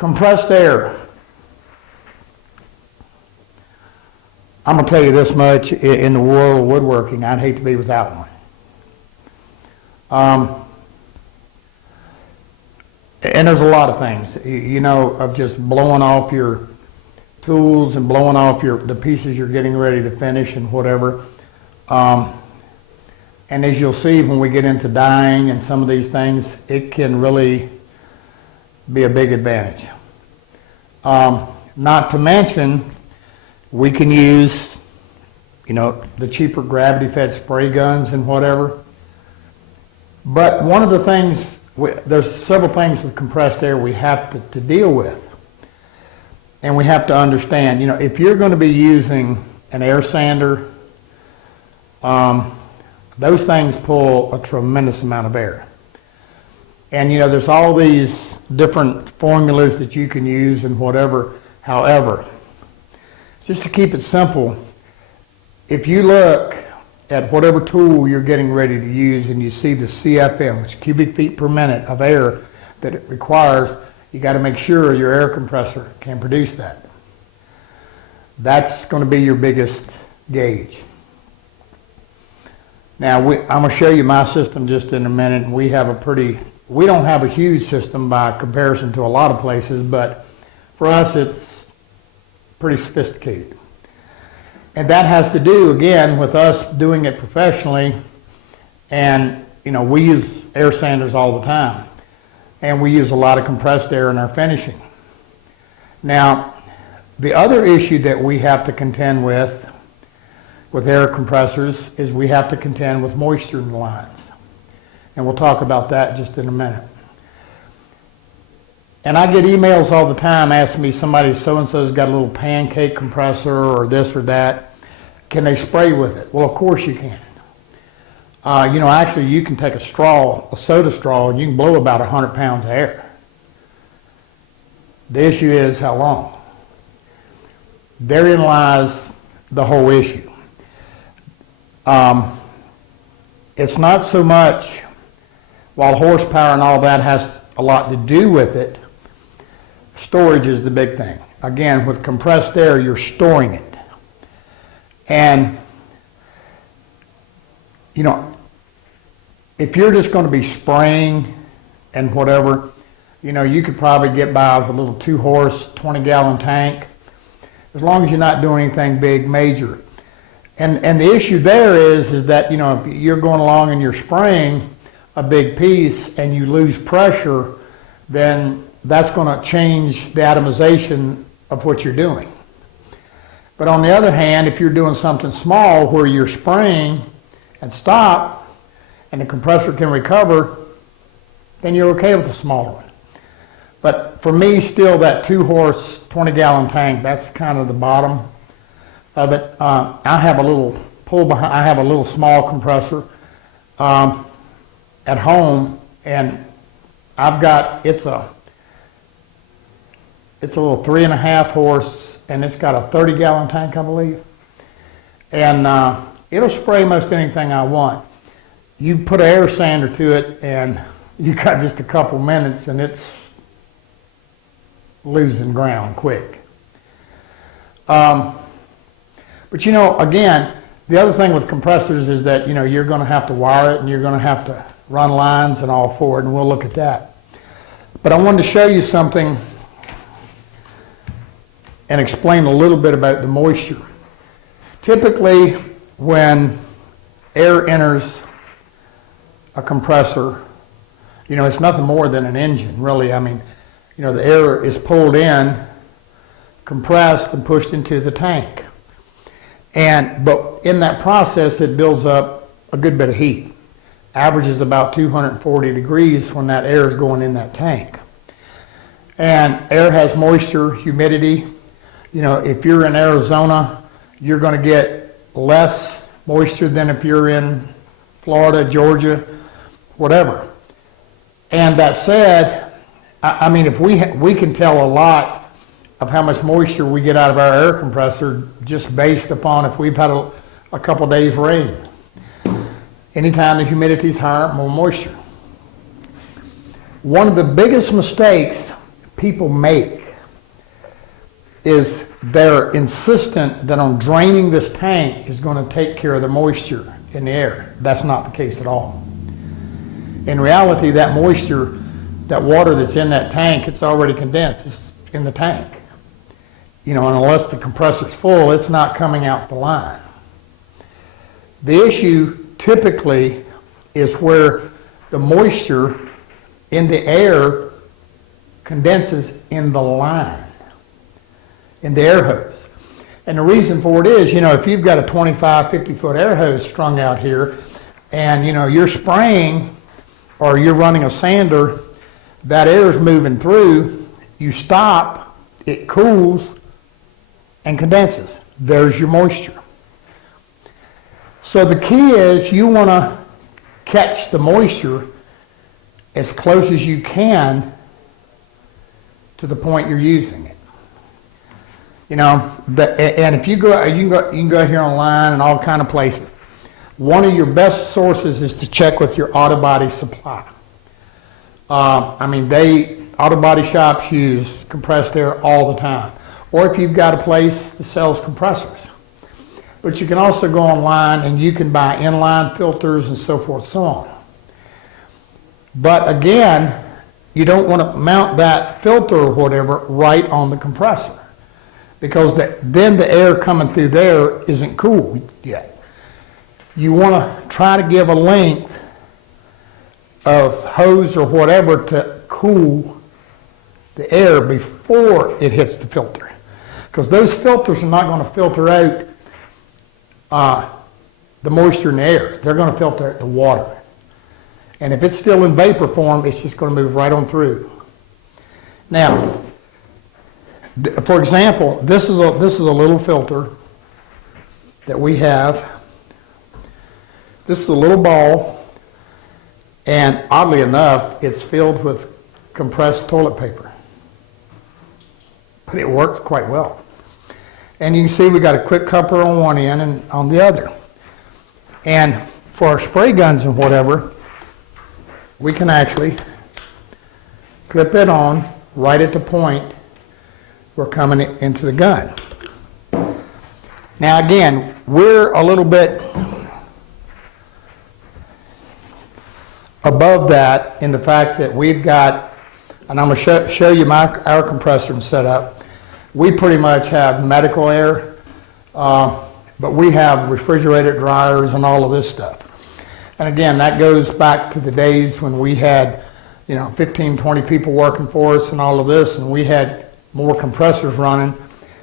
Compressed air. I'm going to tell you this much, in the world of woodworking, I'd hate to be without one. And there's a lot of things, you know, of just blowing off your tools and blowing off the pieces you're getting ready to finish and whatever. And as you'll see when we get into dyeing and some of these things, it can really be a big advantage. Not to mention, we can use, you know, the cheaper gravity-fed spray guns and whatever. But one of the things, there's several things with compressed air we have to deal with. And we have to understand, you know, if you're going to be using an air sander, those things pull a tremendous amount of air. And, you know, there's all these different formulas that you can use and whatever. However, just to keep it simple, if you look at whatever tool you're getting ready to use and you see the CFM, which is cubic feet per minute of air that it requires, you got to make sure your air compressor can produce that. That's going to be your biggest gauge. Now, I'm going to show you my system just in a minute. And we don't have a huge system by comparison to a lot of places, but for us it's pretty sophisticated. And that has to do, again, with us doing it professionally. And, you know, we use air sanders all the time. And we use a lot of compressed air in our finishing. Now, the other issue that we have to contend with air compressors is we have to contend with moisture in the lines. And we'll talk about that just in a minute. And I get emails all the time asking me, somebody so-and-so's got a little pancake compressor or this or that. Can they spray with it? Well, of course you can. You know, actually you can take a soda straw, and you can blow about 100 pounds of air. The issue is how long. Therein lies the whole issue. It's not so much, while horsepower and all that has a lot to do with it, storage is the big thing. Again, with compressed air, you're storing it. And, you know, if you're just going to be spraying and whatever, you know, you could probably get by with a little 2-horse, 20-gallon tank, as long as you're not doing anything big, major. And the issue there is that, you know, if you're going along and you're spraying a big piece and you lose pressure, then that's going to change the atomization of what you're doing. But on the other hand, if you're doing something small where you're spraying and stop and the compressor can recover, then you're okay with a smaller one. But for me, still that 2-horse, 20-gallon tank, that's kind of the bottom of it. I have a little I have a little small compressor at home, and I've got, it's a little 3.5 horse, and it's got a 30-gallon tank, I believe. And it'll spray most anything I want. You put an air sander to it, and you got just a couple minutes, and it's losing ground quick. But you know, again, the other thing with compressors is that, you know, you're going to have to wire it and you're going to have to run lines and all for it, and we'll look at that. But I wanted to show you something and explain a little bit about the moisture. Typically, when air enters a compressor, you know, it's nothing more than an engine, really. I mean, you know, the air is pulled in, compressed, and pushed into the tank. But in that process, it builds up a good bit of heat. Averages about 240 degrees when that air is going in that tank. And air has moisture, humidity. You know, if you're in Arizona, you're going to get less moisture than if you're in Florida, Georgia, whatever. And that said, I mean, if we can tell a lot of how much moisture we get out of our air compressor just based upon if we've had a couple days rain. Anytime the humidity is higher, more moisture. One of the biggest mistakes people make is they're insistent that on draining this tank is going to take care of the moisture in the air. That's not the case at all. In reality, that moisture, that water that's in that tank, it's already condensed. It's in the tank. You know, and unless the compressor's full, it's not coming out the line. The issue typically is where the moisture in the air condenses in the line, in the air hose. And the reason for it is, you know, if you've got a 25, 50-foot air hose strung out here and, you know, you're spraying or you're running a sander, that air is moving through, you stop, it cools and condenses. There's your moisture. So the key is you want to catch the moisture as close as you can to the point you're using it. You know, and if you go, you can go here online and all kind of places. One of your best sources is to check with your auto body supply. I mean, auto body shops use compressed air all the time. Or if you've got a place that sells compressors. But you can also go online and you can buy inline filters and so forth, so on. But again, you don't want to mount that filter or whatever right on the compressor, because then the air coming through there isn't cool yet. You want to try to give a length of hose or whatever to cool the air before it hits the filter, because those filters are not going to filter out the moisture in the air. They're going to filter out the water. And if it's still in vapor form, it's just going to move right on through. Now, for example, this is a little filter that we have. This is a little ball, and oddly enough, it's filled with compressed toilet paper. But it works quite well. And you can see we got a quick coupler on one end and on the other. And for our spray guns and whatever, we can actually clip it on right at the point we're coming into the gun. Now again, we're a little bit above that in the fact that we've got, and I'm going to show you our compressor and setup. We pretty much have medical air, but we have refrigerator dryers and all of this stuff. And again, that goes back to the days when we had, you know, 15, 20 people working for us and all of this, and we had more compressors running.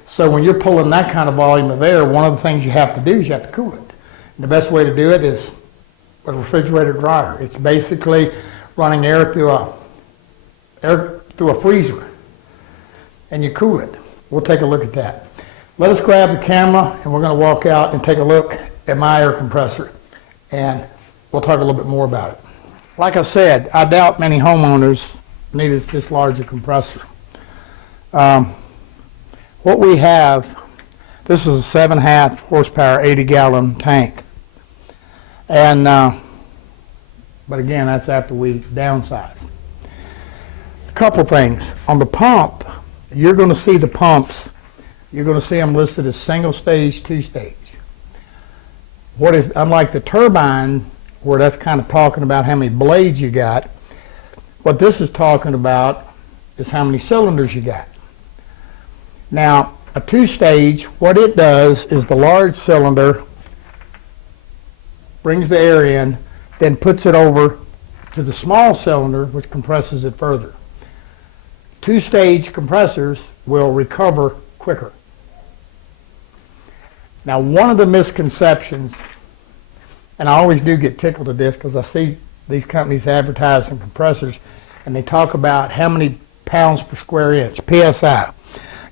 So when you're pulling that kind of volume of air, one of the things you have to do is you have to cool it. And the best way to do it is a refrigerator dryer. It's basically running air through a freezer, and you cool it. We'll take a look at that. Let us grab the camera, and we're going to walk out and take a look at my air compressor, and we'll talk a little bit more about it. Like I said, I doubt many homeowners need this larger compressor. What we have, this is a 7.5 horsepower, 80-gallon tank. And, but again, that's after we downsize. A couple things. On the pump, you're going to see the pumps, you're going to see them listed as single stage, two stage. Unlike the turbine, where that's kind of talking about how many blades you got, what this is talking about is how many cylinders you got. Now, a two-stage, what it does is the large cylinder brings the air in, then puts it over to the small cylinder, which compresses it further. Two-stage compressors will recover quicker. Now, one of the misconceptions, and I always do get tickled at this because I see these companies advertising compressors, and they talk about how many pounds per square inch, PSI.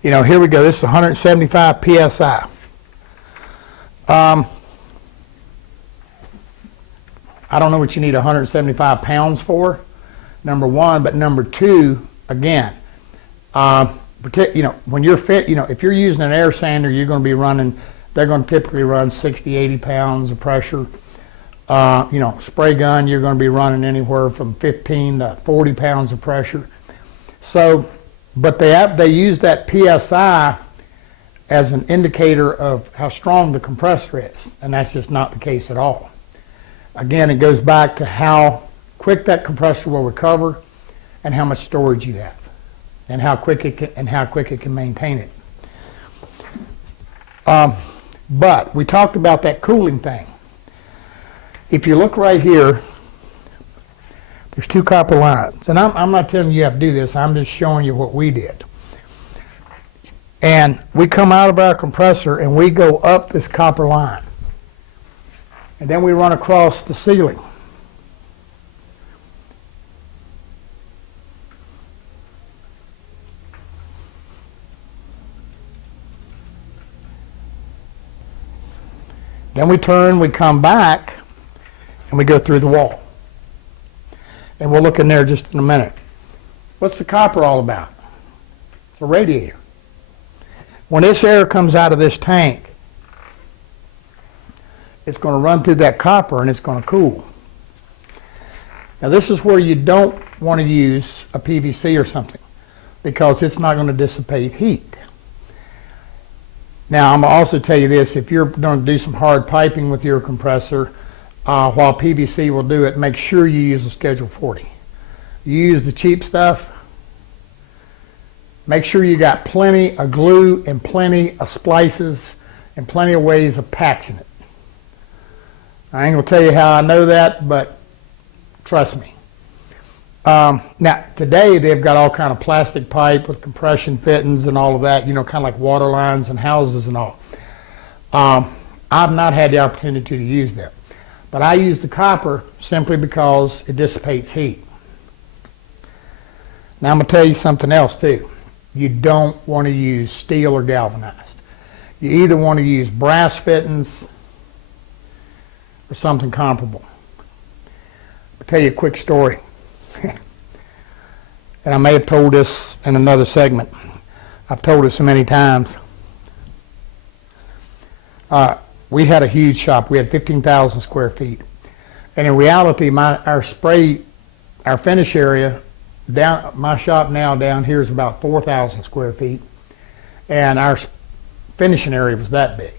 You know, here we go, this is 175 PSI. I don't know what you need 175 pounds for, number one, but number two, again, you know, when you're fit, you know, if you're using an air sander, you're going to be running, they're going to typically run 60, 80 pounds of pressure. You know, spray gun, you're going to be running anywhere from 15 to 40 pounds of pressure. So But they use that PSI as an indicator of how strong the compressor is, and that's just not the case at all. Again, it goes back to how quick that compressor will recover and how much storage you have and how quick it can maintain it. But we talked about that cooling thing. If you look right here, there's two copper lines. And I'm not telling you have to do this. I'm just showing you what we did. And we come out of our compressor and we go up this copper line. And then we run across the ceiling. Then we turn, we come back, and we go through the wall. And we'll look in there just in a minute. What's the copper all about? It's a radiator. When this air comes out of this tank, it's going to run through that copper and it's going to cool. Now this is where you don't want to use a PVC or something because it's not going to dissipate heat. Now I'm going to also tell you this, if you're going to do some hard piping with your compressor, while PVC will do it, make sure you use a Schedule 40. You use the cheap stuff, make sure you got plenty of glue and plenty of splices and plenty of ways of patching it. I ain't going to tell you how I know that, but trust me. Now, today they've got all kind of plastic pipe with compression fittings and all of that, you know, kind of like water lines and houses and all. I've not had the opportunity to use them. But I use the copper simply because it dissipates heat. Now I'm going to tell you something else too. You don't want to use steel or galvanized. You either want to use brass fittings or something comparable. I'll tell you a quick story. And I may have told this in another segment. I've told it so many times. We had a huge shop. We had 15,000 square feet. And in reality, our finish area, my shop now down here is about 4,000 square feet. And our finishing area was that big.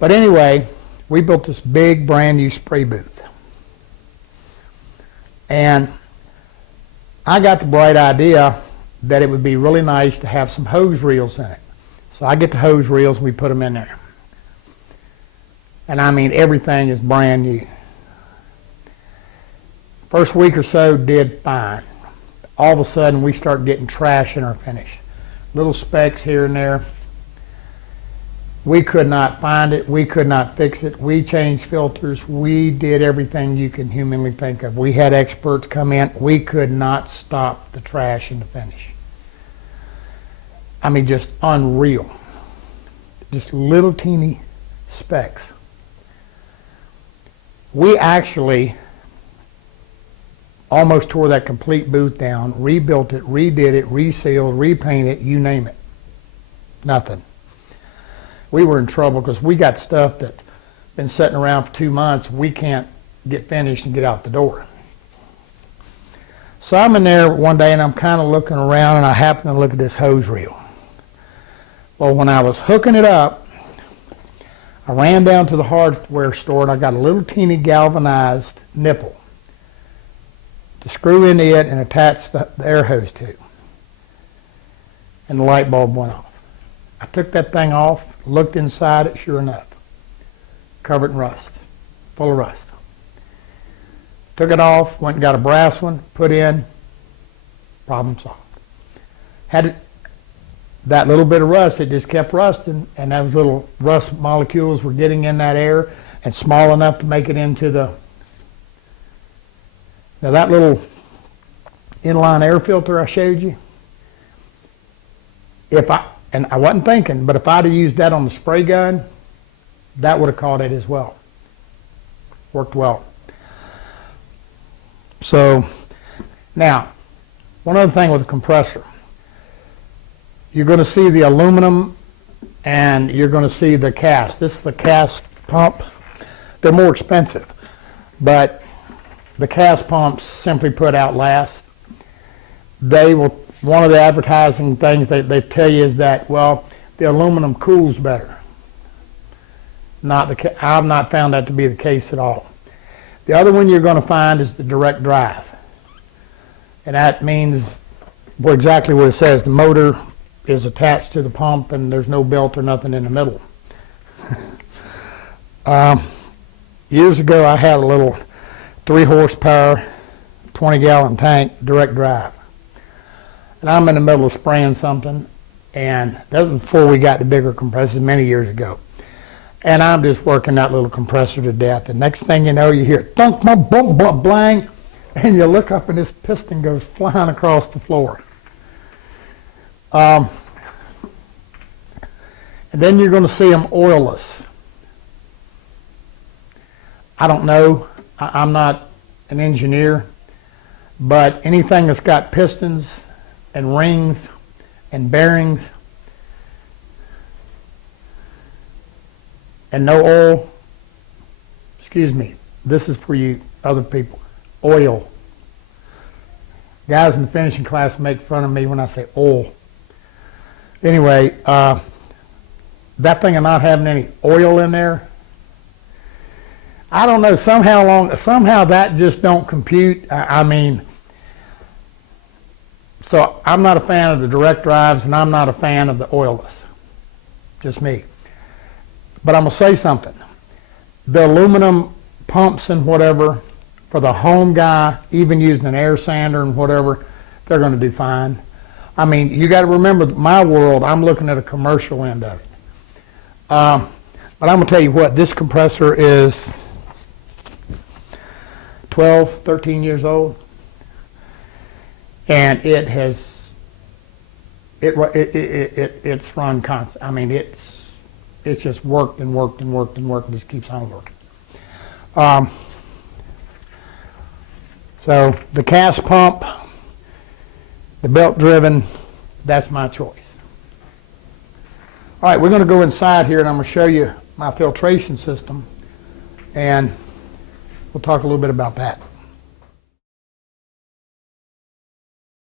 But anyway, we built this big brand new spray booth. And I got the bright idea that it would be really nice to have some hose reels in it. So I get the hose reels and we put them in there. And I mean, everything is brand new. First week or so did fine. All of a sudden we start getting trash in our finish. Little specks here and there. We could not find it. We could not fix it. We changed filters. We did everything you can humanly think of. We had experts come in. We could not stop the trash in the finish. I mean, just unreal. Just little teeny specks. We actually almost tore that complete booth down, rebuilt it, redid it, resealed, repainted, you name it. Nothing. We were in trouble because we got stuff that's been sitting around for 2 months. We can't get finished and get out the door. So I'm in there one day and I'm kind of looking around and I happen to look at this hose reel. Well, when I was hooking it up, I ran down to the hardware store and I got a little teeny galvanized nipple to screw into it and attach the air hose to. And the light bulb went off. I took that thing off, looked inside it, sure enough, covered in rust, full of rust. Took it off, went and got a brass one, put in, problem solved. Had it, that little bit of rust, it just kept rusting, and those little rust molecules were getting in that air and small enough to make it into the, now that little inline air filter I showed you, and I wasn't thinking, but if I'd have used that on the spray gun, that would have caught it as well. Worked well. So, now, one other thing with the compressor. You're going to see the aluminum and you're going to see the cast. This is the cast pump. They're more expensive, but the cast pumps simply put outlast. They will one of the advertising things they tell you is that, well, the aluminum cools better. I've not found that to be the case at all. The other one you're going to find is the direct drive. And that means exactly what it says. The motor is attached to the pump and there's no belt or nothing in the middle. Years ago I had a little 3 horsepower, 20-gallon tank, direct drive. And I'm in the middle of spraying something, and that was before we got the bigger compressors many years ago. And I'm just working that little compressor to death. And next thing you know, you hear thunk, bump, bump, bump, blang, and you look up and this piston goes flying across the floor. And then you're going to see them oilless. I don't know. I'm not an engineer, but anything that's got pistons and rings and bearings and no oil, excuse me, this is for you other people, oil. Guys in the finishing class make fun of me when I say oil. Anyway, that thing of not having any oil in there, I don't know, somehow that just don't compute. I mean, so I'm not a fan of the direct drives and I'm not a fan of the oilless. Just me. But I'm going to say something. The aluminum pumps and whatever, for the home guy, even using an air sander and whatever, they're going to do fine. I mean, you got to remember, my world, I'm looking at a commercial end of it. But I'm going to tell you what, this compressor is 12, 13 years old. And it's run constant. I mean, it's just worked and worked and worked and worked and just keeps on working. So the cast pump, the belt driven, that's my choice. All right, we're going to go inside here and I'm going to show you my filtration system and we'll talk a little bit about that.